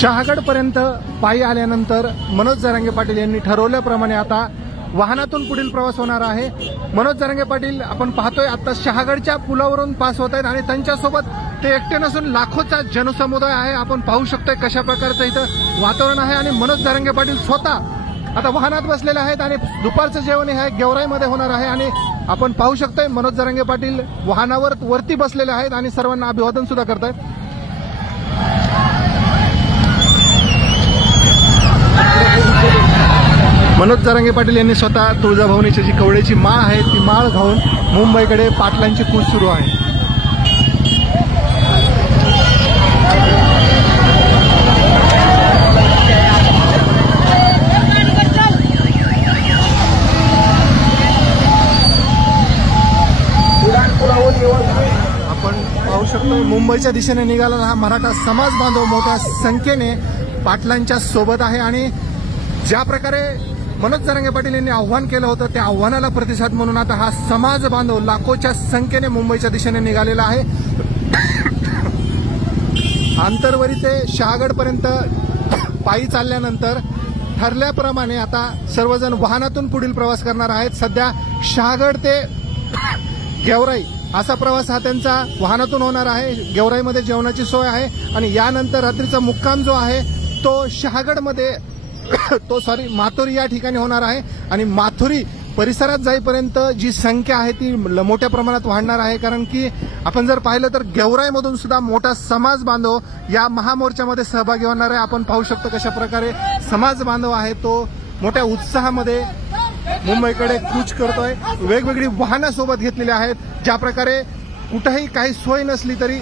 शहागडपर्यंत पायी आल्यानंतर मनोज जरांगे पाटील यांनी ठरवल्याप्रमाणे आता वाहनातून पुढील प्रवास होणार आहे। मनोज जरांगे पाटील आपण पाहतोय आता शहागडच्या पुलावरून पास होत आहेत आणि त्यांच्यासोबत ते एकटे नसून लाखोचा जनसमुदाय आहे। आपण पाहू शकतोय कशा प्रकारचं इथं वातावरण आहे आणि मनोज जरांगे पाटील स्वतः आता वाहनात बसलेले आहेत आणि दुपारचं जेवण हे गेवराईमध्ये होणार आहे आणि आपण पाहू शकतोय मनोज जरांगे पाटील वाहनावर वरती बसलेले आहेत आणि सर्वांना अभिवादन सुद्धा करतायत। मनोज जरांगे पाटील यांनी स्वतः तुळजाभवानीची जी कवळेची माळ आहे ती माळ घालून मुंबईकडे पाटलांची कूच सुरू आहे। आपण पाहू शकतो मुंबईच्या दिशेने निघालेला हा मराठा समाज बांधव मोठ्या संख्येने पाटलांच्या सोबत आहे आणि ज्या प्रकारे मनोज जरांगे पाटील यांनी आव्हान केलं होतं त्या आव्हानाला प्रतिसाद म्हणून आता हा समाज बांधव लाखोच्या संख्येने मुंबईच्या दिशेने निघालेला आहे। आंतरवरी ते शहागडपर्यंत पायी चालल्यानंतर ठरल्याप्रमाणे आता सर्वजण वाहनातून पुढील प्रवास करणार आहेत। सध्या शहागड ते गेवराई असा प्रवास हा त्यांचा वाहनातून होणार आहे। गेवराईमध्ये जेवणाची सोय आहे आणि यानंतर रात्रीचा मुक्काम जो आहे तो शहागडमध्ये माथोरी या ठिकाणी होणार आहे आणि माथोरी परिसरात जाईपर्यंत जी संख्या आहे ती मोठ्या प्रमाणात वाढणार आहे। कारण की आपण जर पाहिलं तर गेवराईमधून सुद्धा मोठा समाज बांधव या महामोर्चामध्ये सहभागी होणार आहे। आपण पाहू शकतो कशा प्रकारे समाज बांधव आहे तो मोठ्या उत्साहामध्ये मुंबईकडे कूच करतोय। वेगवेगळी वाहनं सोबत घेतलेली आहेत। ज्या प्रकारे कुठेही काही सोय नसली तरी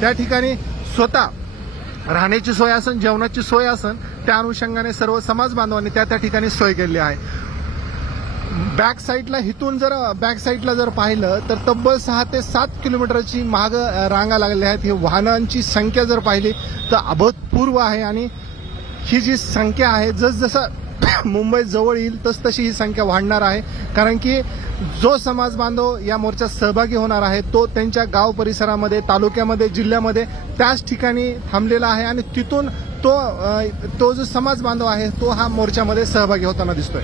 त्या ठिकाणी स्वतः राहण्याची सोय असेल जेवणाची सोय असेल त्या अनुषंगाने सर्व समाज बांधवांनी त्या ठिकाणी सोय केली आहे। बॅक साईडला जर पाहिलं तर तब्बल 6 ते 7 किलोमीटरची माग रांगा लागलेल्या आहेत। ही वाहनांची संख्या जर पाहिली तर अभूतपूर्व आहे आणि ही जी संख्या आहे जसजसं मुंबई जवळ येईल तशी ही संख्या वाढणार आहे। कारण की जो समाज बांधव या मोर्चात सहभागी होणार आहे तो त्यांच्या गाव परिसरामध्ये तालुक्यामध्ये जिल्ह्यामध्ये त्याच ठिकाणी थांबलेला आहे आणि तिथून तो जो समाज बांधव आहे तो हा मोर्चामध्ये सहभागी होताना दिसतोय।